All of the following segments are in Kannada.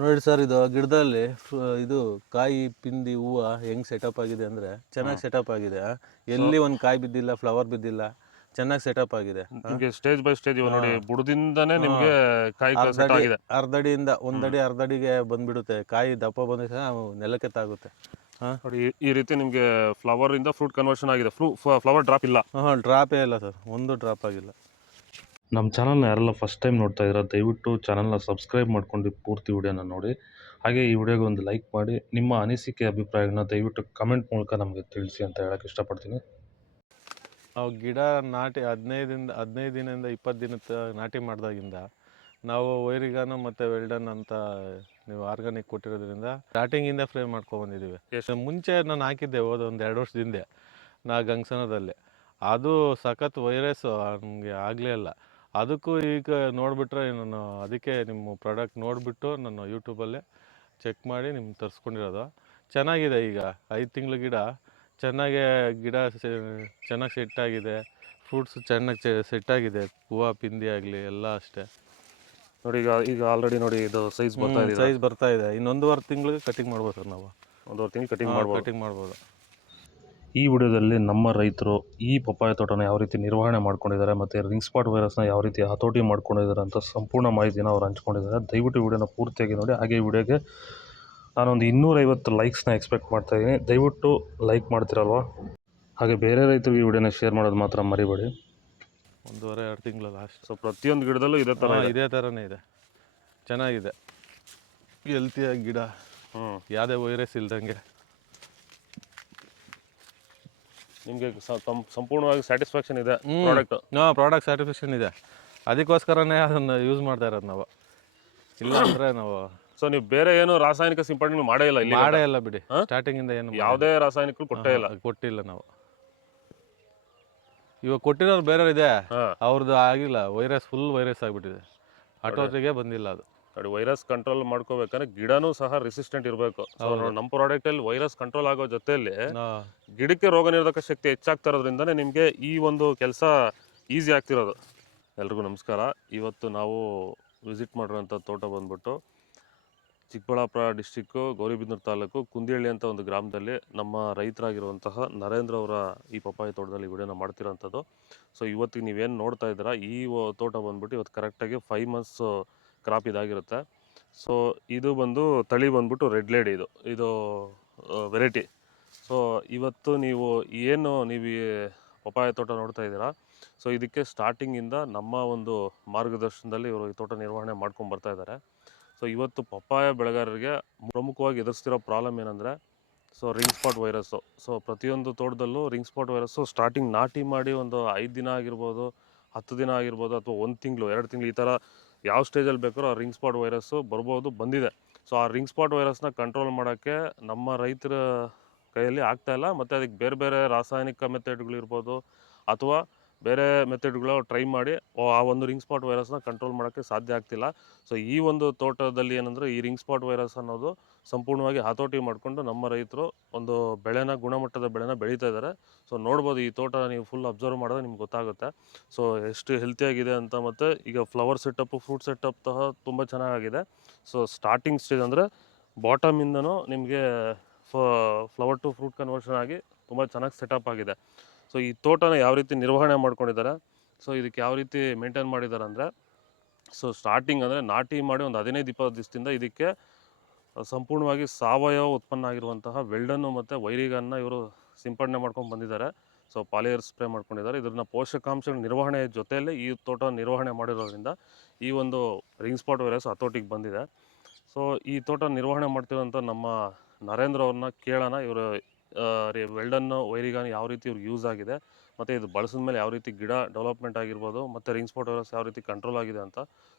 ನೋಡಿ ಸರ್ ಇದು ಗಿಡದಲ್ಲಿ ಇದು ಕಾಯಿ ಪಿಂದಿ ಹೂವು ಹೆಂಗೆ ಸೆಟಪ್ ಆಗಿದೆ ಅಂದ್ರೆ ಚೆನ್ನಾಗಿ ಸೆಟಪ್ ಆಗಿದೆ ಎಲ್ಲಿ ಒಂದು ಕಾಯಿ ಬಿದ್ದಿಲ್ಲ ಫ್ಲವರ್ ಬಿದ್ದಿಲ್ಲ ಚೆನ್ನಾಗಿ ಸೆಟಪ್ ಆಗಿದೆ ನಿಮಗೆ ಸ್ಟೇಜ್ ಬೈ ಸ್ಟೇಜ್ ನೋಡಿ ಬುಡದಿಂದನೇ ನಿಮಗೆ ಕಾಯಿ ಸೆಟ್ ಆಗಿದೆ ಅರ್ಧಡಿಯಿಂದ ಒಂದಡಿ ಅರ್ಧಡಿಗೆ ಬಂದ್ಬಿಡುತ್ತೆ ಕಾಯಿ ದಪ್ಪ ಬಂದ ನೆಲಕ್ಕೆ ತಾಗುತ್ತೆ ನೋಡಿ ಈ ರೀತಿ ನಿಮಗೆ ಫ್ಲವರ್ ಇಂದ ಫ್ರೂಟ್ ಕನ್ವರ್ಷನ್ ಆಗಿದೆ ಫ್ಲವರ್ ಡ್ರಾಪ್ ಇಲ್ಲ ಹಾಂ ಡ್ರಾಪೇ ಇಲ್ಲ ಸರ್ ಒಂದು ಡ್ರಾಪ್ ಆಗಿಲ್ಲ ನಮ್ಮ ಚಾನಲ್ನ ಯಾರೆಲ್ಲ ಫಸ್ಟ್ ಟೈಮ್ ನೋಡ್ತಾ ಇದ್ದೀರಾ ದಯವಿಟ್ಟು ಚಾನಲ್ನ ಸಬ್ಸ್ಕ್ರೈಬ್ ಮಾಡ್ಕೊಂಡು ಪೂರ್ತಿ ವಿಡಿಯೋನ ನೋಡಿ ಹಾಗೆ ಈ ವಿಡಿಯೋಗೆ ಒಂದು ಲೈಕ್ ಮಾಡಿ ನಿಮ್ಮ ಅನಿಸಿಕೆ ಅಭಿಪ್ರಾಯಗಳನ್ನ ದಯವಿಟ್ಟು ಕಮೆಂಟ್ ಮೂಲಕ ನಮಗೆ ತಿಳಿಸಿ ಅಂತ ಹೇಳಕ್ಕೆ ಇಷ್ಟಪಡ್ತೀನಿ ನಾವು ಗಿಡ ನಾಟಿ ಹದಿನೈದಿಂದ ಹದಿನೈದು ದಿನದಿಂದ ಇಪ್ಪತ್ತು ದಿನದ ನಾಟಿ ಮಾಡಿದಾಗಿಂದ ನಾವು ವೈರಿಗಾನ ಮತ್ತು ವೆಲ್ಡನ್ ಅಂತ ನೀವು ಆರ್ಗಾನಿಕ್ ಕೊಟ್ಟಿರೋದ್ರಿಂದ ಸ್ಟಾರ್ಟಿಂಗಿಂದ ಫ್ರೈ ಮಾಡ್ಕೊಬಂದಿದ್ದೀವಿ ಮುಂಚೆ ನಾನು ಹಾಕಿದ್ದೆ ಹೋದ ಒಂದು ಎರಡು ವರ್ಷದಿಂದ ನಾ ಗಂಗಸನದಲ್ಲಿ ಅದು ಸಖತ್ ವೈರಸ್ ನಮಗೆ ಆಗಲೇ ಇಲ್ಲ ಅದಕ್ಕೂ ಈಗ ನೋಡಿಬಿಟ್ರೆ ನಾನು ಅದಕ್ಕೆ ನಿಮ್ಮ ಪ್ರಾಡಕ್ಟ್ ನೋಡಿಬಿಟ್ಟು ನಾನು ಯೂಟ್ಯೂಬಲ್ಲೇ ಚೆಕ್ ಮಾಡಿ ನಿಮ್ಗೆ ತರಿಸ್ಕೊಂಡಿರೋದು ಚೆನ್ನಾಗಿದೆ ಈಗ ಐದು ತಿಂಗಳು ಗಿಡ ಚೆನ್ನಾಗೇ ಗಿಡ ಚೆನ್ನಾಗಿ ಸೆಟ್ಟಾಗಿದೆ ಫ್ರೂಟ್ಸ್ ಚೆನ್ನಾಗಿ ಚೆ ಸೆಟ್ಟಾಗಿದೆ ಹೂವು ಪಿಂದಿ ಆಗಲಿ ಎಲ್ಲ ಅಷ್ಟೇ ನೋಡಿ ಈಗ ಈಗ ಆಲ್ರೆಡಿ ನೋಡಿ ಇದು ಸೈಜ್ ಬರ್ತಾ ಇದೆ ಸೈಜ್ ಬರ್ತಾ ಇದೆ ಇನ್ನೊಂದುವರೆ ತಿಂಗಳಿಗೆ ಕಟಿಂಗ್ ಮಾಡ್ಬೋದು ಸರ್ ನಾವು ಒಂದುವರೆ ತಿಂಗಳು ಕಟಿಂಗ್ ಮಾಡ್ಬೋದು ಕಟಿಂಗ್ ಮಾಡ್ಬೋದು ಈ ವಿಡಿಯೋದಲ್ಲಿ ನಮ್ಮ ರೈತರು ಈ ಪಪ್ಪಾಯ ತೋಟನ ಯಾವ ರೀತಿ ನಿರ್ವಹಣೆ ಮಾಡ್ಕೊಂಡಿದ್ದಾರೆ ಮತ್ತು ರಿಂಗ್ ಸ್ಪಾಟ್ ವೈರಸ್ನ ಯಾವ ರೀತಿ ಹತೋಟಿ ಮಾಡ್ಕೊಂಡಿದ್ದಾರೆ ಅಂತ ಸಂಪೂರ್ಣ ಮಾಹಿತಿನ ಅವ್ರು ಹಂಚ್ಕೊಂಡಿದ್ದಾರೆ ದಯವಿಟ್ಟು ವಿಡಿಯೋನ ಪೂರ್ತಿಯಾಗಿ ನೋಡಿ ಹಾಗೆ ವಿಡಿಯೋಗೆ ನಾನೊಂದು ಇನ್ನೂರೈವತ್ತು ಲೈಕ್ಸ್ನ ಎಕ್ಸ್ಪೆಕ್ಟ್ ಮಾಡ್ತಾಯಿದ್ದೀನಿ ದಯವಿಟ್ಟು ಲೈಕ್ ಮಾಡ್ತಿರಲ್ವಾ ಹಾಗೆ ಬೇರೆ ರೈತರಿಗೆ ಈ ವಿಡಿಯೋನ ಶೇರ್ ಮಾಡೋದು ಮಾತ್ರ ಮರಿಬೇಡಿ ಒಂದೂವರೆ ಎರಡು ತಿಂಗಳು ಲಾಸ್ಟ್ ಸೊ ಪ್ರತಿಯೊಂದು ಗಿಡದಲ್ಲೂ ಇದೇ ಥರ ಇದೇ ಥರನೇ ಇದೆ ಚೆನ್ನಾಗಿದೆ ಹೆಲ್ತಿಯಾಗಿ ಗಿಡ ಹ್ಞೂ ಯಾವುದೇ ವೈರಸ್ ಇಲ್ದಂಗೆ ನಿಮಗೆ ಸಂಪೂರ್ಣವಾಗಿ ಸ್ಯಾಟಿಸ್ಫ್ಯಾಕ್ಷನ್ ಇದೆ ಪ್ರಾಡಕ್ಟ್ ಹಾಂ ಪ್ರಾಡಕ್ಟ್ ಸ್ಯಾಟಿಸ್ಫ್ಯಾಕ್ಷನ್ ಇದೆ ಅದಕ್ಕೋಸ್ಕರನೇ ಅದನ್ನು ಯೂಸ್ ಮಾಡ್ತಾ ಇರೋದು ನಾವು ಇಲ್ಲ ಅಂದರೆ ನಾವು ಸೊ ನೀವು ಬೇರೆ ಏನು ರಾಸಾಯನಿಕ ಸಿಂಪಡಣೆ ಮಾಡೇ ಇಲ್ಲ ಇಲ್ಲಿ ಮಾಡೇ ಇಲ್ಲ ಬಿಡಿ ಸ್ಟಾರ್ಟಿಂಗಿಂದ ಏನು ಯಾವುದೇ ರಾಸಾಯನಿಕ ಕೊಟ್ಟೇ ಇಲ್ಲ ಕೊಟ್ಟಿಲ್ಲ ನಾವು ಇವಾಗ ಕೊಟ್ಟಿರೋರು ಬೇರೆ ಇದೆ ಅವ್ರದ್ದು ಆಗಿಲ್ಲ ವೈರಸ್ ಫುಲ್ ವೈರಸ್ ಆಗಿಬಿಟ್ಟಿದೆ ಆಟೋಟಿಗೆ ಬಂದಿಲ್ಲ ಅದು ನೋಡಿ ವೈರಸ್ ಕಂಟ್ರೋಲ್ ಮಾಡ್ಕೋಬೇಕಂದ್ರೆ ಗಿಡನೂ ಸಹ ರೆಸಿಸ್ಟೆಂಟ್ ಇರಬೇಕು ನಮ್ಮ ಪ್ರಾಡಕ್ಟ್ ಅಲ್ಲಿ ವೈರಸ್ ಕಂಟ್ರೋಲ್ ಆಗೋ ಜೊತೆಯಲ್ಲಿ ಗಿಡಕ್ಕೆ ರೋಗ ನಿರೋಧಕ ಶಕ್ತಿ ಹೆಚ್ಚಾಗ್ತಾ ಇರೋದ್ರಿಂದನೇ ನಿಮಗೆ ಈ ಒಂದು ಕೆಲಸ ಈಸಿ ಆಗ್ತಿರೋದು ಎಲ್ರಿಗೂ ನಮಸ್ಕಾರ ಇವತ್ತು ನಾವು ವಿಸಿಟ್ ಮಾಡಿರೋಂಥ ತೋಟ ಬಂದ್ಬಿಟ್ಟು ಚಿಕ್ಕಬಳ್ಳಾಪುರ ಡಿಸ್ಟಿಕ್ಕು ಗೌರಿಬಿದ್ನೂರು ತಾಲೂಕು ಕುಂದಿಹಳ್ಳಿ ಅಂತ ಒಂದು ಗ್ರಾಮದಲ್ಲಿ ನಮ್ಮ ರೈತರಾಗಿರುವಂತಹ ನರೇಂದ್ರ ಅವರ ಈ ಪಪ್ಪಾಯಿ ತೋಟದಲ್ಲಿ ವಿಡಿಯೋನ ಮಾಡ್ತಿರೋಂಥದ್ದು ಸೊ ಇವತ್ತಿಗೆ ನೀವೇನು ನೋಡ್ತಾ ಇದ್ದೀರಾ ಈ ತೋಟ ಬಂದ್ಬಿಟ್ಟು ಇವತ್ತು ಕರೆಕ್ಟಾಗಿ ಫೈವ್ ಮಂತ್ಸು ಕ್ರಾಪ್ ಇದಾಗಿರುತ್ತೆ ಸೊ ಇದು ಬಂದು ತಳಿ ಬಂದ್ಬಿಟ್ಟು ರೆಡ್ ಲೇಡಿ ಇದು ಇದು ವೆರೈಟಿ ಸೊ ಇವತ್ತು ನೀವು ಏನು ನೀವು ಪಪಾಯ ತೋಟ ನೋಡ್ತಾ ಇದ್ದೀರಾ ಸೊ ಇದಕ್ಕೆ ಸ್ಟಾರ್ಟಿಂಗಿಂದ ನಮ್ಮ ಒಂದು ಮಾರ್ಗದರ್ಶನದಲ್ಲಿ ಇವರು ಈ ತೋಟ ನಿರ್ವಹಣೆ ಮಾಡ್ಕೊಂಡು ಬರ್ತಾ ಇದ್ದಾರೆ ಸೊ ಇವತ್ತು ಪಪ್ಪಾಯ ಬೆಳೆಗಾರರಿಗೆ ಪ್ರಮುಖವಾಗಿ ಎದುರಿಸ್ತಿರೋ ಪ್ರಾಬ್ಲಮ್ ಏನಂದರೆ so ring spot virus so ಪ್ರತಿಯೊಂದು ತೋಟದಲ್ಲೂ ರಿಂಗ್ ಸ್ಪಾಟ್ ವೈರಸ್ಸು ಸ್ಟಾರ್ಟಿಂಗ್ ನಾಟಿ ಮಾಡಿ ಒಂದು ಐದು ದಿನ ಆಗಿರ್ಬೋದು ಹತ್ತು ದಿನ ಆಗಿರ್ಬೋದು ಅಥವಾ ಒಂದು ತಿಂಗಳು ಎರಡು ತಿಂಗಳು ಈ ಥರ ಯಾವ ಸ್ಟೇಜಲ್ಲಿ ಬೇಕಾದ್ರೂ ಆ ರಿಂಗ್ ಸ್ಪಾಟ್ ವೈರಸ್ಸು ಬರ್ಬೋದು ಬಂದಿದೆ ಸೊ ಆ ರಿಂಗ್ ಸ್ಪಾಟ್ ವೈರಸ್ನ ಕಂಟ್ರೋಲ್ ಮಾಡೋಕ್ಕೆ ನಮ್ಮ ರೈತರ ಕೈಯಲ್ಲಿ ಆಗ್ತಾಯಿಲ್ಲ ಮತ್ತು ಅದಕ್ಕೆ ಬೇರೆ ಬೇರೆ ರಾಸಾಯನಿಕ ಮೆಥಡ್ಗಳಿರ್ಬೋದು ಅಥವಾ ಬೇರೆ ಮೆಥಡ್ಗಳು ಟ್ರೈ ಮಾಡಿ ಆ ಒಂದು ರಿಂಗ್ ಸ್ಪಾಟ್ ವೈರಸ್ನ ಕಂಟ್ರೋಲ್ ಮಾಡೋಕ್ಕೆ ಸಾಧ್ಯ ಆಗ್ತಿಲ್ಲ ಸೊ ಈ ಒಂದು ತೋಟದಲ್ಲಿ ಏನಂದರೆ ಈ ರಿಂಗ್ ಸ್ಪಾಟ್ ವೈರಸ್ ಅನ್ನೋದು ಸಂಪೂರ್ಣವಾಗಿ ಹತೋಟಿ ಮಾಡಿಕೊಂಡು ನಮ್ಮ ರೈತರು ಒಂದು ಬೆಳೆನ ಗುಣಮಟ್ಟದ ಬೆಳೆನ ಬೆಳೀತಾ ಇದ್ದಾರೆ ಸೊ ನೋಡ್ಬೋದು ಈ ತೋಟ ನೀವು ಫುಲ್ ಅಬ್ಸರ್ವ್ ಮಾಡಿದ್ರೆ ನಿಮ್ಗೆ ಗೊತ್ತಾಗುತ್ತೆ ಸೊ ಎಷ್ಟು ಹೆಲ್ತಿಯಾಗಿದೆ ಅಂತ ಮತ್ತು ಈಗ ಫ್ಲವರ್ ಸೆಟಪ್ ಫ್ರೂಟ್ ಸೆಟಪ್ ಸಹ ತುಂಬ ಚೆನ್ನಾಗಿದೆ ಸೊ ಸ್ಟಾರ್ಟಿಂಗ್ ಸ್ಟೇಜ್ ಅಂದರೆ ಬಾಟಮಿಂದನೂ ನಿಮಗೆ ಫ್ಲವರ್ ಟು ಫ್ರೂಟ್ ಕನ್ವರ್ಷನ್ ಆಗಿ ತುಂಬ ಚೆನ್ನಾಗಿ ಸೆಟಪ್ ಆಗಿದೆ ಸೊ ಈ ತೋಟನ ಯಾವ ರೀತಿ ನಿರ್ವಹಣೆ ಮಾಡ್ಕೊಂಡಿದ್ದಾರೆ ಸೊ ಇದಕ್ಕೆ ಯಾವ ರೀತಿ ಮೇಂಟೈನ್ ಮಾಡಿದ್ದಾರೆ ಅಂದರೆ ಸೊ ಸ್ಟಾರ್ಟಿಂಗ್ ಅಂದರೆ ನಾಟಿ ಮಾಡಿ ಒಂದು ಹದಿನೈದು ಇಪ್ಪತ್ತು ದಿವಸದಿಂದ ಇದಕ್ಕೆ ಸಂಪೂರ್ಣವಾಗಿ ಸಾವಯವ ಉತ್ಪನ್ನ ಆಗಿರುವಂತಹ ವೆಲ್ಡನ್ನು ಮತ್ತು ವೈರಿಗನ್ನು ಇವರು ಸಿಂಪಡಣೆ ಮಾಡ್ಕೊಂಡು ಬಂದಿದ್ದಾರೆ ಸೊ ಪಾಲಿಯರ್ ಸ್ಪ್ರೇ ಮಾಡ್ಕೊಂಡಿದ್ದಾರೆ ಇದನ್ನು ಪೋಷಕಾಂಶಗಳ ನಿರ್ವಹಣೆ ಜೊತೆಯಲ್ಲೇ ಈ ತೋಟ ನಿರ್ವಹಣೆ ಮಾಡಿರೋದ್ರಿಂದ ಈ ಒಂದು ರಿಂಗ್ ಸ್ಪಾಟ್ ವೈರಸ್ ಹತೋಟಿಗೆ ಬಂದಿದೆ ಸೊ ಈ ತೋಟ ನಿರ್ವಹಣೆ ಮಾಡ್ತಿರೋಂಥ ನಮ್ಮ ನರೇಂದ್ರ ಅವ್ರನ್ನ ಕೇಳೋಣ ಇವರು ವೆಲ್ಡನ್ನು ವೈರಿಗಾನು ಯಾವ ರೀತಿ ಇವ್ರಿಗೆ ಯೂಸ್ ಆಗಿದೆ ಮತ್ತು ಇದು ಬಳಸಿದ ಮೇಲೆ ಯಾವ ರೀತಿ ಗಿಡ ಡೆವಲಪ್ಮೆಂಟ್ ಆಗಿರ್ಬೋದು ಮತ್ತು ರಿಂಗ್ ಸ್ಪಾಟ್ ಯಾವ ರೀತಿ ಕಂಟ್ರೋಲ್ ಆಗಿದೆ ಅಂತ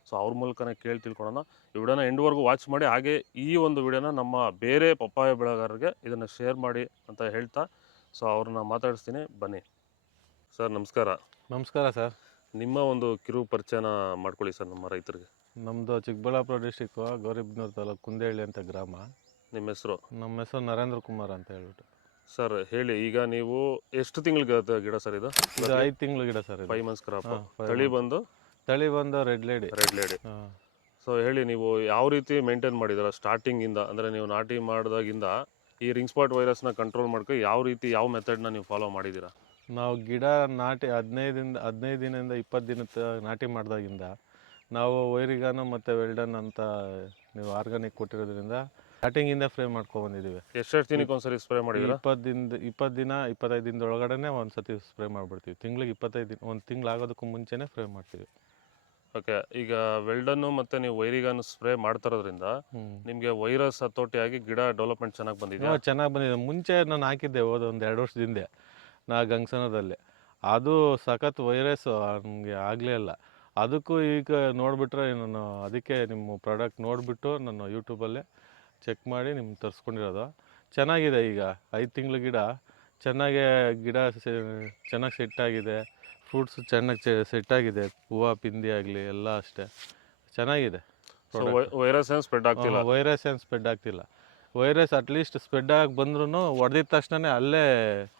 ಸೊ ಅವ್ರ ಮೂಲಕನೇ ಕೇಳಿ ತಿಳ್ಕೊಳ್ಳೋಣ ಈ ವಿಡಿಯೋನ ಎಂಡ್ವರೆಗೂ ವಾಚ್ ಮಾಡಿ ಹಾಗೆ ಈ ಒಂದು ವಿಡಿಯೋನ ನಮ್ಮ ಬೇರೆ ಪಪ್ಪಾಯ ಬೆಳೆಗಾರರಿಗೆ ಇದನ್ನು ಶೇರ್ ಮಾಡಿ ಅಂತ ಹೇಳ್ತಾ ಸೊ ಅವ್ರನ್ನ ಮಾತಾಡಿಸ್ತೀನಿ ಬನ್ನಿ ಸರ್ ನಮಸ್ಕಾರ ನಮಸ್ಕಾರ ಸರ್ ನಿಮ್ಮ ಒಂದು ಕಿರು ಪರಿಚಯನ ಮಾಡ್ಕೊಳ್ಳಿ ಸರ್ ನಮ್ಮ ರೈತರಿಗೆ ನಮ್ಮದು ಚಿಕ್ಕಬಳ್ಳಾಪುರ ಡಿಸ್ಟಿಕ್ಕು ಗೌರಿಬ್ನೂರು ತಾಲೂಕು ಕುಂದೇಹಳ್ಳಿ ಅಂತ ಗ್ರಾಮ ನಿಮ್ಮ ಹೆಸರು ನಮ್ಮ ಹೆಸರು ನರೇಂದ್ರ ಕುಮಾರ್ ಅಂತ ಹೇಳ್ಬಿಟ್ಟು ಸರ್ ಹೇಳಿ ಈಗ ನೀವು ಎಷ್ಟು ತಿಂಗಳ ಗಿಡ ಸರ್ ಇದು ಐದು ತಿಂಗಳ ಗಿಡ ಸರ್ ಫೈವ್ ಮಂತ್ಸ್ ಕ್ರಾಪ್ ತಳಿ ಬಂದು ತಳಿ ಬಂದು red lady red lady so ಹೇಳಿ ನೀವು ಯಾವ ರೀತಿ ಮೇಂಟೈನ್ ಮಾಡಿದೀರ ಸ್ಟಾರ್ಟಿಂಗ್ ಇಂದ ಅಂದ್ರೆ ನೀವು ನಾಟಿ ಮಾಡಿದಾಗಿಂದ ಈ ರಿಂಗ್ ಸ್ಪಾಟ್ ವೈರಸ್ನ ಕಂಟ್ರೋಲ್ ಮಾಡ್ಕೊ ಯಾವ ರೀತಿ ಯಾವ ನ ನೀವು ಫಾಲೋ ಮಾಡಿದ್ದೀರಾ ನಾವು ಗಿಡ ನಾಟಿ ಹದಿನೈದಿಂದ ಹದಿನೈದು ದಿನದಿಂದ ಇಪ್ಪತ್ತು ದಿನ ನಾಟಿ ಮಾಡಿದಾಗಿಂದ ನಾವು ವೈರಿಗಾನ ಮತ್ತು ವೆಲ್ಡನ್ ಅಂತ ನೀವು ಆರ್ಗಾನಿಕ್ ಕೊಟ್ಟಿರೋದ್ರಿಂದ ಇಂದ ಫ್ರೇಮ್ ಮಾಡ್ಕೊಂಡು ಬಂದಿದ್ದೀವಿ ಎಷ್ಟೆಷ್ಟು ದಿನಕ್ಕೆ ಒಂದ್ಸರಿ ಸ್ಪ್ರೇ ಮಾಡಿದ್ರೆ ಇಪ್ಪತ್ತು ದಿನದ ಇಪ್ಪತ್ತು ದಿನ ಇಪ್ಪತ್ತೈದು ದಿನದ ಒಳಗಡೆನೆ ಒಂದು ಸ್ಪ್ರೇ ಮಾಡಿಬಿಡ್ತೀವಿ ತಿಂಗ್ಳಿಗೆ ಇಪ್ಪತ್ತೈದು ದಿನ ಒಂದು ತಿಂಗ್ಳು ಆಗೋದಕ್ಕೂ ಮುಂಚೆನೇ ಫ್ರೇಮ್ ಮಾಡ್ತೀವಿ ಓಕೆ ಈಗ ವೆಲ್ಡನ್ನು ಮತ್ತೆ ನೀವು ವೈರಿಗನ್ನು ಸ್ಪ್ರೇ ಮಾಡ್ತಿರೋದ್ರಿಂದ ನಿಮಗೆ ವೈರಸ್ ಹತೋಟಿಯಾಗಿ ಗಿಡ ಡೆವಲಪ್ಮೆಂಟ್ ಚೆನ್ನಾಗಿ ಬಂದಿದೆ ಚೆನ್ನಾಗಿ ಬಂದಿದೆ ಮುಂಚೆ ನಾನು ಹಾಕಿದ್ದೆ ಹೋದ ಒಂದು ಎರಡು ವರ್ಷದಿಂದ ನಾ ಗಂಗಸನದಲ್ಲಿ ಅದು ಸಖತ್ ವೈರಸ್ ನಮಗೆ ಆಗಲೇ ಇಲ್ಲ ಅದಕ್ಕೂ ಈಗ ನೋಡಿಬಿಟ್ರೆ ನಾನು ಅದಕ್ಕೆ ನಿಮ್ಮ ಪ್ರಾಡಕ್ಟ್ ನೋಡಿಬಿಟ್ಟು ನಾನು ಯೂಟ್ಯೂಬಲ್ಲೇ ಚೆಕ್ ಮಾಡಿ ನಿಮ್ಗೆ ತರಿಸ್ಕೊಂಡಿರೋದು ಚೆನ್ನಾಗಿದೆ ಈಗ ಐದು ತಿಂಗಳ ಗಿಡ ಚೆನ್ನಾಗೇ ಗಿಡ ಚೆನ್ನಾಗಿ ಸೆಟ್ಟಾಗಿದೆ ಫ್ರೂಟ್ಸ್ ಚೆನ್ನಾಗಿ ಸೆಟ್ಟಾಗಿದೆ ಹೂವು ಪಿಂದಿ ಆಗಲಿ ಎಲ್ಲ ಅಷ್ಟೇ ಚೆನ್ನಾಗಿದೆ ವೈರಸ್ ಏನು ಸ್ಪ್ರೆಡ್ ಆಗ್ತಿಲ್ಲ ವೈರಸ್ ಏನು ಸ್ಪ್ರೆಡ್ ಆಗ್ತಿಲ್ಲ ವೈರಸ್ ಅಟ್ಲೀಸ್ಟ್ ಸ್ಪ್ರೆಡ್ ಆಗಿ ಬಂದ್ರೂ ಹೊಡೆದಿದ ತಕ್ಷಣನೇ ಅಲ್ಲೇ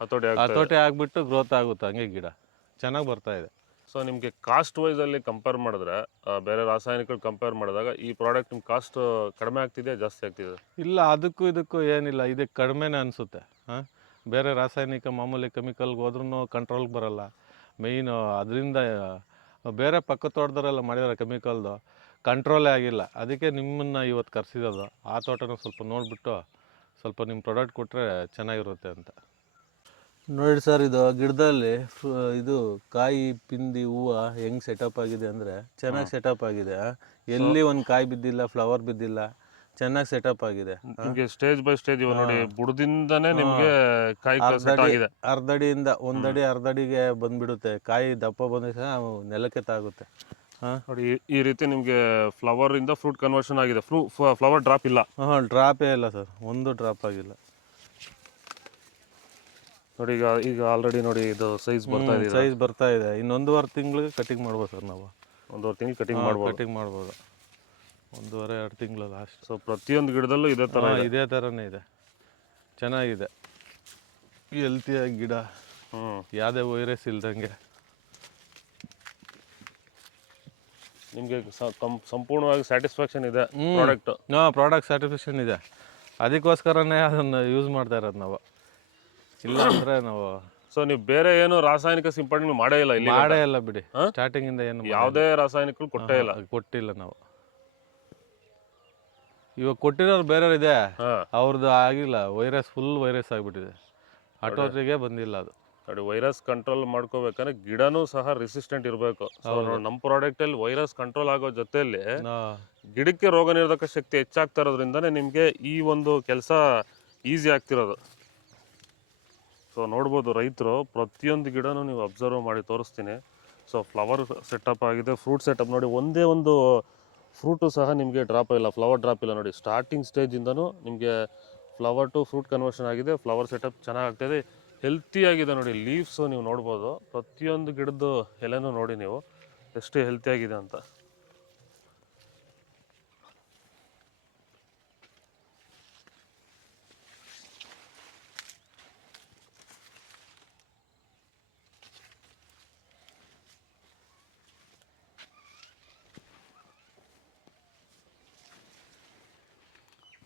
ಹತೋಟಿ ಹತೋಟಿ ಆಗಿಬಿಟ್ಟು ಗ್ರೋತ್ ಆಗುತ್ತೆ ಹಂಗೆ ಗಿಡ ಚೆನ್ನಾಗಿ ಬರ್ತಾ ಇದೆ ಸೊ ನಿಮಗೆ ಕಾಸ್ಟ್ ವೈಸಲ್ಲಿ ಕಂಪೇರ್ ಮಾಡಿದ್ರೆ ಬೇರೆ ರಾಸಾಯನಿಕಗಳು ಕಂಪೇರ್ ಮಾಡಿದಾಗ ಈ ಪ್ರಾಡಕ್ಟ್ ನಿಮ್ಮ ಕಾಸ್ಟ್ ಕಡಿಮೆ ಆಗ್ತಿದೆ ಜಾಸ್ತಿ ಆಗ್ತಿದೆ ಇಲ್ಲ ಅದಕ್ಕೂ ಇದಕ್ಕೂ ಏನಿಲ್ಲ ಇದಕ್ಕೆ ಕಡಿಮೆನೇ ಅನಿಸುತ್ತೆ ಹಾಂ ಬೇರೆ ರಾಸಾಯನಿಕ ಮಾಮೂಲಿ ಕೆಮಿಕಲ್ಗೆ ಹೋದ್ರೂ ಕಂಟ್ರೋಲ್ಗೆ ಬರೋಲ್ಲ ಮೇಯ್ನು ಅದರಿಂದ ಬೇರೆ ಪಕ್ಕ ತೋಟದವರೆಲ್ಲ ಮಾಡಿದಾರೆ ಕೆಮಿಕಲ್ದು ಕಂಟ್ರೋಲೇ ಆಗಿಲ್ಲ ಅದಕ್ಕೆ ನಿಮ್ಮನ್ನು ಇವತ್ತು ಕರೆಸಿರೋದು ಆ ತೋಟನ ಸ್ವಲ್ಪ ನೋಡಿಬಿಟ್ಟು ಸ್ವಲ್ಪ ನಿಮ್ಮ ಪ್ರಾಡಕ್ಟ್ ಕೊಟ್ಟರೆ ಚೆನ್ನಾಗಿರುತ್ತೆ ಅಂತ ನೋಡಿ ಸರ್ ಇದು ಗಿಡದಲ್ಲಿ ಇದು ಕಾಯಿ ಪಿಂದಿ ಹೂವು ಹೆಂಗೆ ಸೆಟಪ್ ಆಗಿದೆ ಅಂದ್ರೆ ಚೆನ್ನಾಗಿ ಸೆಟಪ್ ಆಗಿದೆ ಎಲ್ಲಿ ಒಂದು ಕಾಯಿ ಬಿದ್ದಿಲ್ಲ ಫ್ಲವರ್ ಬಿದ್ದಿಲ್ಲ ಚೆನ್ನಾಗಿ ಸೆಟಪ್ ಆಗಿದೆ ನಿಮಗೆ ಸ್ಟೇಜ್ ಬೈ ಸ್ಟೇಜ್ ಇವಾಗ ನೋಡಿ ಬುಡದಿಂದನೇ ನಿಮಗೆ ಕಾಯಿ ಸೆಟ್ ಆಗಿದೆ ಅರ್ಧಡಿಯಿಂದ ಒಂದಡಿ ಅರ್ಧಡಿಗೆ ಬಂದ್ಬಿಡುತ್ತೆ ಕಾಯಿ ದಪ್ಪ ಬಂದ ನೆಲಕ್ಕೆ ತಾಗುತ್ತೆ ನೋಡಿ ಈ ರೀತಿ ನಿಮಗೆ ಫ್ಲವರ್ ಇಂದ ಫ್ರೂಟ್ ಕನ್ವರ್ಷನ್ ಆಗಿದೆ ಫ್ಲವರ್ ಡ್ರಾಪ್ ಇಲ್ಲ ಹಾಂ ಡ್ರಾಪೇ ಇಲ್ಲ ಸರ್ ಒಂದು ಡ್ರಾಪ್ ಆಗಿಲ್ಲ ನೋಡಿ ಈಗ ಈಗ ಆಲ್ರೆಡಿ ನೋಡಿ ಇದು ಸೈಜ್ ಬರ್ತಾ ಇದೆ ಸೈಜ್ ಬರ್ತಾ ಇದೆ ಇನ್ನೊಂದುವರೆ ತಿಂಗಳಿಗೆ ಕಟಿಂಗ್ ಮಾಡ್ಬೋದು ಸರ್ ನಾವು ಒಂದೂವರೆ ತಿಂಗಳು ಕಟಿಂಗ್ ಮಾಡ್ಬೋದು ಕಟಿಂಗ್ ಮಾಡ್ಬೋದು ಒಂದೂವರೆ ಎರಡು ತಿಂಗಳು ಲಾಸ್ಟ್ ಸೊ ಪ್ರತಿಯೊಂದು ಗಿಡದಲ್ಲೂ ಇದೇ ಥರ ಇದೇ ಥರನೇ ಇದೆ ಚೆನ್ನಾಗಿದೆ ಹೆಲ್ತಿಯಾಗಿ ಗಿಡ ಹ್ಞೂ ಯಾವುದೇ ವೈರಸ್ ಇಲ್ದಂಗೆ ನಿಮಗೆ ಸಂಪೂರ್ಣವಾಗಿ ಸ್ಯಾಟಿಸ್ಫ್ಯಾಕ್ಷನ್ ಇದೆ ಪ್ರಾಡಕ್ಟ್ ಹಾಂ ಪ್ರಾಡಕ್ಟ್ ಸ್ಯಾಟಿಸ್ಫ್ಯಾಕ್ಷನ್ ಇದೆ ಅದಕ್ಕೋಸ್ಕರನೇ ಅದನ್ನು ಯೂಸ್ ಮಾಡ್ತಾ ಇರೋದು ನಾವು ಇಲ್ಲ ಅಂದ್ರೆ ನಾವು ಸೊ ನೀವು ಬೇರೆ ಏನು ರಾಸಾಯನಿಕ ಸಿಂಪಡಣೆ ಮಾಡೇ ಇಲ್ಲ ಇಲ್ಲಿ ಮಾಡೇ ಇಲ್ಲ ಬಿಡಿ ಸ್ಟಾರ್ಟಿಂಗ್ ಇಂದ ಏನು ಯಾವುದೇ ರಾಸಾಯನಿಕಗಳು ಕೊಟ್ಟೇ ಇಲ್ಲ ಕೊಟ್ಟಿಲ್ಲ ನಾವು ಇವಾಗ ಕೊಟ್ಟಿರೋರು ಬೇರೆಯವ್ರು ಇದೆ ಹಾ ಅವ್ರದ್ದು ಆಗಿಲ್ಲ ವೈರಸ್ ಫುಲ್ ವೈರಸ್ ಆಗಿಬಿಟ್ಟಿದೆ ಆಟೋರಿಗೆ ಬಂದಿಲ್ಲ ಅದು ನೋಡಿ ವೈರಸ್ ಕಂಟ್ರೋಲ್ ಮಾಡ್ಕೋಬೇಕಂದ್ರೆ ಗಿಡನೂ ಸಹ ರೆಸಿಸ್ಟೆಂಟ್ ಇರಬೇಕು ನಮ್ಮ ಪ್ರಾಡಕ್ಟ್ ಅಲ್ಲಿ ವೈರಸ್ ಕಂಟ್ರೋಲ್ ಆಗೋ ಜೊತೆಯಲ್ಲಿ ಗಿಡಕ್ಕೆ ರೋಗ ನಿರೋಧಕ ಶಕ್ತಿ ಹೆಚ್ಚಾಗ್ತಾ ಇರೋದ್ರಿಂದನೇ ನಿಮಗೆ ಈ ಒಂದು ಕೆಲಸ ಈಸಿ ಆಗ್ತಿರೋದು ಸೊ ನೋಡ್ಬೋದು ರೈತರು ಪ್ರತಿಯೊಂದು ಗಿಡನೂ ನೀವು ಅಬ್ಸರ್ವ್ ಮಾಡಿ ತೋರಿಸ್ತೀನಿ ಸೊ ಫ್ಲವರ್ ಸೆಟಪ್ ಆಗಿದೆ ಫ್ರೂಟ್ ಸೆಟಪ್ ನೋಡಿ ಒಂದೇ ಒಂದು ಫ್ರೂಟು ಸಹ ನಿಮಗೆ ಡ್ರಾಪ್ ಇಲ್ಲ ಫ್ಲವರ್ ಡ್ರಾಪ್ ಇಲ್ಲ ನೋಡಿ ಸ್ಟಾರ್ಟಿಂಗ್ ಸ್ಟೇಜಿಂದನೂ ನಿಮಗೆ ಫ್ಲವರ್ ಟು ಫ್ರೂಟ್ ಕನ್ವರ್ಷನ್ ಆಗಿದೆ ಫ್ಲವರ್ ಸೆಟಪ್ ಚೆನ್ನಾಗಾಗ್ತಾಯಿದೆ ಹೆಲ್ತಿಯಾಗಿದೆ ನೋಡಿ ಲೀವ್ಸು ನೀವು ನೋಡ್ಬೋದು ಪ್ರತಿಯೊಂದು ಗಿಡದ್ದು ಎಲೆನೂ ನೋಡಿ ನೀವು ಎಷ್ಟು ಹೆಲ್ತಿಯಾಗಿದೆ ಅಂತ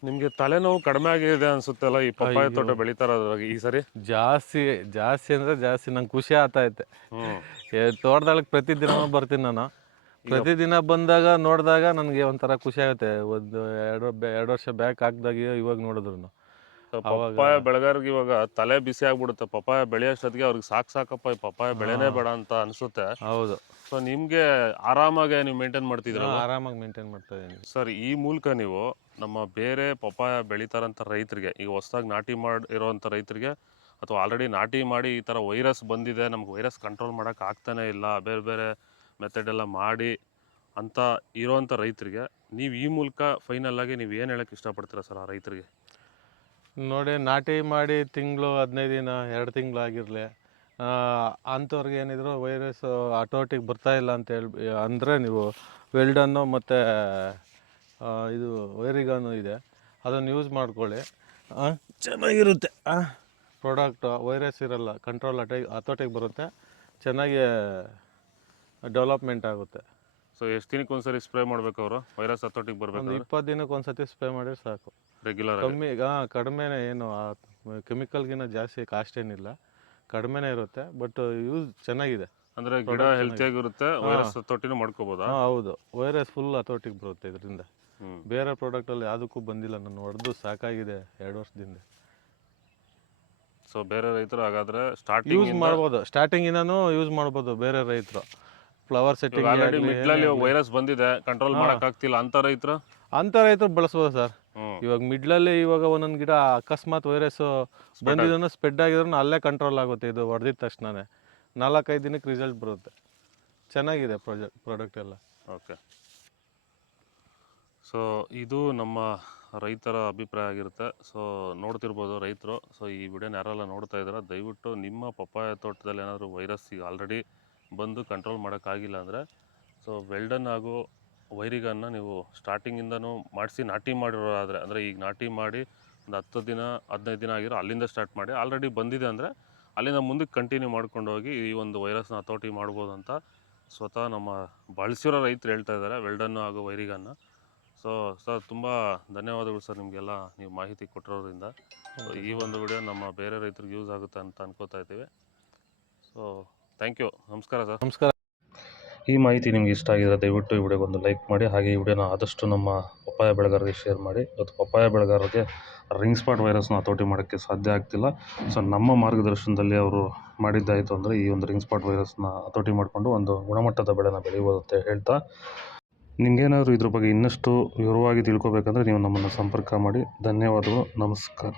ನಿಮ್ಗೆ ತಲೆನೋವು ಕಡಿಮೆ ಆಗಿದೆ ಅನ್ಸುತ್ತಲ್ಲ ಈ ಪಪ್ಪಾಯ ತೋಟ ಬೆಳಿತಾರ ಈ ಸರಿ ಜಾಸ್ತಿ ಜಾಸ್ತಿ ಅಂದ್ರೆ ಜಾಸ್ತಿ ನಂಗೆ ಖುಷಿ ಆತೈತೆ ತೋಟದೊಳಗೆ ಪ್ರತಿದಿನ ಬರ್ತೀನಿ ನಾನು ಪ್ರತಿದಿನ ಬಂದಾಗ ನೋಡಿದಾಗ ನನಗೆ ಒಂಥರ ಖುಷಿ ಆಗುತ್ತೆ ಒಂದು ಎರಡು ಎರಡು ವರ್ಷ ಬ್ಯಾಕ್ ಹಾಕಿದಾಗ ಇವಾಗ ನೋಡಿದ್ರು ಪಪ್ಪಾಯ ಬೆಳಗಾರಿಗೆ ಇವಾಗ ತಲೆ ಬಿಸಿ ಆಗ್ಬಿಡುತ್ತೆ ಪಪ್ಪಾಯ ಬೆಳೆಯೋಷ್ಟೊತ್ತಿಗೆ ಅವ್ರಿಗೆ ಸಾಕು ಸಾಕಪ್ಪ ಈ ಪಪ್ಪಾಯ ಬೆಳೆನೇ ಬೇಡ ಅಂತ ಅನ್ಸುತ್ತೆ ಹೌದು ಸೊ ನಿಮ್ಗೆ ಆರಾಮಾಗಿ ನೀವು ಮೇಂಟೈನ್ ಮಾಡ್ತಿದ್ರೆ ಆರಾಮಾಗಿ ಮೇಂಟೈನ್ ಮಾಡ್ತಾ ಇದೀನಿ ಸರ್ ಈ ಮೂಲಕ ನೀವು ನಮ್ಮ ಬೇರೆ ಪಪ್ಪಾಯ ಬೆಳೀತಾರಂಥ ರೈತರಿಗೆ ಈಗ ಹೊಸ್ದಾಗಿ ನಾಟಿ ಮಾಡಿ ಇರೋವಂಥ ರೈತರಿಗೆ ಅಥವಾ ಆಲ್ರೆಡಿ ನಾಟಿ ಮಾಡಿ ಈ ಥರ ವೈರಸ್ ಬಂದಿದೆ ನಮ್ಗೆ ವೈರಸ್ ಕಂಟ್ರೋಲ್ ಮಾಡೋಕೆ ಆಗ್ತಾನೇ ಇಲ್ಲ ಬೇರೆ ಬೇರೆ ಮೆಥಡೆಲ್ಲ ಮಾಡಿ ಅಂತ ಇರೋವಂಥ ರೈತರಿಗೆ ನೀವು ಈ ಮೂಲಕ ಆಗಿ ನೀವು ಏನು ಹೇಳೋಕ್ಕೆ ಇಷ್ಟಪಡ್ತೀರ ಸರ್ ಆ ರೈತರಿಗೆ ನೋಡಿ ನಾಟಿ ಮಾಡಿ ತಿಂಗಳು ಹದಿನೈದು ದಿನ ಎರಡು ತಿಂಗಳು ಆಗಿರಲಿ ಅಂಥವ್ರಿಗೆ ಏನಿದ್ರು ವೈರಸ್ ಆಟೋಮೆಟಿಕ್ ಬರ್ತಾಯಿಲ್ಲ ಅಂತ ಹೇಳಿ ಅಂದರೆ ನೀವು ವೆಲ್ಡನ್ನು ಮತ್ತು ಇದು ವೈರಿಗಾನು ಇದೆ ಅದನ್ನು ಯೂಸ್ ಮಾಡ್ಕೊಳ್ಳಿ ಚೆನ್ನಾಗಿರುತ್ತೆ ಪ್ರಾಡಕ್ಟು ವೈರಸ್ ಇರಲ್ಲ ಕಂಟ್ರೋಲ್ ಅಟೈ ಹತೋಟಿಗೆ ಬರುತ್ತೆ ಚೆನ್ನಾಗಿ ಡೆವಲಪ್ಮೆಂಟ್ ಆಗುತ್ತೆ ಸೊ ಎಷ್ಟು ದಿನಕ್ಕೆ ಒಂದ್ಸರಿ ಸ್ಪ್ರೇ ಮಾಡ್ಬೇಕು ಅವರು ವೈರಸ್ ಹತೋಟಿಗೆ ಬರಬೇಕು ಒಂದು ಇಪ್ಪತ್ತು ದಿನಕ್ಕೆ ಒಂದ್ಸತಿ ಸ್ಪ್ರೇ ಮಾಡಿದ್ರೆ ಸಾಕು ರೆಗ್ಯುಲರ್ ಕಮ್ಮಿ ಹಾಂ ಕಡಿಮೆ ಏನು ಕೆಮಿಕಲ್ಗಿಂತ ಜಾಸ್ತಿ ಕಾಸ್ಟ್ ಏನಿಲ್ಲ ಕಡಿಮೆನೇ ಇರುತ್ತೆ ಬಟ್ ಯೂಸ್ ಚೆನ್ನಾಗಿದೆ ಅಂದರೆ ಗಿಡ ಹೆಲ್ತಿಯಾಗಿರುತ್ತೆ ವೈರಸ್ ಹತೋಟಿನೂ ಮಾಡ್ಕೋಬೋದು ಹಾಂ ಹೌದು ವೈರಸ್ ಫುಲ್ ಹತೋಟಿಗೆ ಬರುತ್ತೆ ಇದರಿಂದ ಬೇರೆ ಪ್ರಾಡಕ್ಟಲ್ಲಿ ಯಾವುದಕ್ಕೂ ಬಂದಿಲ್ಲ ನಾನು ಹೊಡೆದು ಸಾಕಾಗಿದೆ ಎರಡು ವರ್ಷದಿಂದ ಸೊ ಬೇರೆ ರೈತರು ಹಾಗಾದ್ರೆ ಸ್ಟಾರ್ಟಿಂಗ್ ಯೂಸ್ ಮಾಡ್ಬೋದು ಸ್ಟಾರ್ಟಿಂಗಿನೂ ಯೂಸ್ ಮಾಡ್ಬೋದು ಬೇರೆ ರೈತರು ಫ್ಲವರ್ ಸೆಟ್ಟಿಂಗ್ ಆಲ್ರೆಡಿ ಮಿಡ್ಲಲ್ಲಿ ವೈರಸ್ ಬಂದಿದೆ ಕಂಟ್ರೋಲ್ ಆಗ್ತಿಲ್ಲ ಅಂತ ರೈತರು ಅಂತ ರೈತರು ಬಳಸ್ಬೋದು ಸರ್ ಇವಾಗ ಮಿಡ್ಲಲ್ಲಿ ಇವಾಗ ಒಂದೊಂದು ಗಿಡ ಅಕಸ್ಮಾತ್ ವೈರಸ್ ಬಂದಿದ್ರು ಸ್ಪ್ರೆಡ್ ಆಗಿದ್ರು ಅಲ್ಲೇ ಕಂಟ್ರೋಲ್ ಆಗುತ್ತೆ ಇದು ಹೊಡೆದಿದ ತಕ್ಷಣನೇ ನಾಲ್ಕೈದು ದಿನಕ್ಕೆ ರಿಸಲ್ಟ್ ಬರುತ್ತೆ ಚೆನ್ನಾಗಿದೆ ಪ್ರೊಜೆಕ್ಟ್ ಪ್ರಾಡಕ್ಟ್ ಎಲ್ಲ ಓಕೆ ಸೊ ಇದು ನಮ್ಮ ರೈತರ ಅಭಿಪ್ರಾಯ ಆಗಿರುತ್ತೆ ಸೊ ನೋಡ್ತಿರ್ಬೋದು ರೈತರು ಸೊ ಈ ವಿಡಿಯೋನ ಯಾರೆಲ್ಲ ನೋಡ್ತಾ ಇದ್ದಾರೆ ದಯವಿಟ್ಟು ನಿಮ್ಮ ಪಪ್ಪಾಯ ತೋಟದಲ್ಲಿ ಏನಾದರೂ ವೈರಸ್ ಈಗ ಆಲ್ರೆಡಿ ಬಂದು ಕಂಟ್ರೋಲ್ ಮಾಡೋಕ್ಕಾಗಿಲ್ಲ ಅಂದರೆ ಸೊ ವೆಲ್ಡನ್ ಹಾಗೂ ವೈರಿಗನ್ನು ನೀವು ಸ್ಟಾರ್ಟಿಂಗಿಂದನೂ ಮಾಡಿಸಿ ನಾಟಿ ಮಾಡಿರೋದಾದರೆ ಅಂದರೆ ಈಗ ನಾಟಿ ಮಾಡಿ ಒಂದು ಹತ್ತು ದಿನ ಹದಿನೈದು ದಿನ ಆಗಿರೋ ಅಲ್ಲಿಂದ ಸ್ಟಾರ್ಟ್ ಮಾಡಿ ಆಲ್ರೆಡಿ ಬಂದಿದೆ ಅಂದರೆ ಅಲ್ಲಿಂದ ಮುಂದಕ್ಕೆ ಕಂಟಿನ್ಯೂ ಮಾಡ್ಕೊಂಡು ಹೋಗಿ ಈ ಒಂದು ವೈರಸ್ನ ಹತೋಟಿ ಮಾಡ್ಬೋದು ಅಂತ ಸ್ವತಃ ನಮ್ಮ ಬಳಸಿರೋ ರೈತರು ಹೇಳ್ತಾ ಇದ್ದಾರೆ ವೆಲ್ಡನ್ನು ಹಾಗೂ ವೈರಿಗನ್ನು ಸೊ ಸರ್ ತುಂಬ ಧನ್ಯವಾದಗಳು ಸರ್ ನಿಮಗೆಲ್ಲ ನೀವು ಮಾಹಿತಿ ಕೊಟ್ಟಿರೋದ್ರಿಂದ ಈ ಒಂದು ವಿಡಿಯೋ ನಮ್ಮ ಬೇರೆ ರೈತರಿಗೆ ಯೂಸ್ ಆಗುತ್ತೆ ಅಂತ ಅನ್ಕೋತಾ ಇದ್ದೀವಿ ಸೊ ಥ್ಯಾಂಕ್ ಯು ನಮಸ್ಕಾರ ಸರ್ ನಮಸ್ಕಾರ ಈ ಮಾಹಿತಿ ನಿಮ್ಗೆ ಇಷ್ಟ ಆಗಿದ್ರೆ ದಯವಿಟ್ಟು ಈ ಒಂದು ಲೈಕ್ ಮಾಡಿ ಹಾಗೆ ಈ ವಿಡಿಯೋನ ಆದಷ್ಟು ನಮ್ಮ ಪಪ್ಪಾಯ ಬೆಳೆಗಾರರಿಗೆ ಶೇರ್ ಮಾಡಿ ಇವತ್ತು ಪಪ್ಪಾಯ ಬೆಳೆಗಾರರಿಗೆ ರಿಂಗ್ ಸ್ಪಾಟ್ ವೈರಸ್ನ ಹತೋಟಿ ಮಾಡೋಕ್ಕೆ ಸಾಧ್ಯ ಆಗ್ತಿಲ್ಲ ಸೊ ನಮ್ಮ ಮಾರ್ಗದರ್ಶನದಲ್ಲಿ ಅವರು ಮಾಡಿದ್ದಾಯಿತು ಅಂದರೆ ಈ ಒಂದು ರಿಂಗ್ ಸ್ಪಾಟ್ ವೈರಸ್ನ ಹತೋಟಿ ಮಾಡಿಕೊಂಡು ಒಂದು ಗುಣಮಟ್ಟದ ಬೆಳೆನ ಬೆಳೆಯಬಹುದು ಅಂತ ಹೇಳ್ತಾ ನಿಮ್ಗೇನಾದರೂ ಇದ್ರ ಬಗ್ಗೆ ಇನ್ನಷ್ಟು ವಿವರವಾಗಿ ತಿಳ್ಕೊಬೇಕಂದ್ರೆ ನೀವು ನಮ್ಮನ್ನು ಸಂಪರ್ಕ ಮಾಡಿ ಧನ್ಯವಾದಗಳು ನಮಸ್ಕಾರ